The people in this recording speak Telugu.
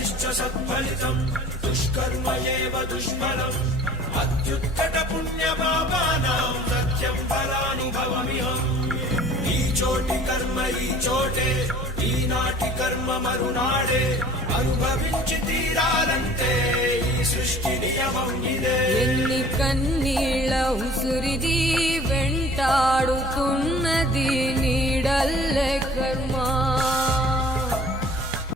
कर्मभिश्च सत्फलितं दुष्कर्म एव दुष्फलम् अत्युत्कट पुण्यपापानां सत्यं फलानुभवमिहम् ఈ చోటి కర్మ ఈ చోటే ఈనాటి కర్మ మరునాడే అనుభవించి తీరాలంటే ఈ సృష్టి నియమం ఇదే ఎన్ని కన్నీళ్ళ ఉసురిది వెంటాడుతున్నది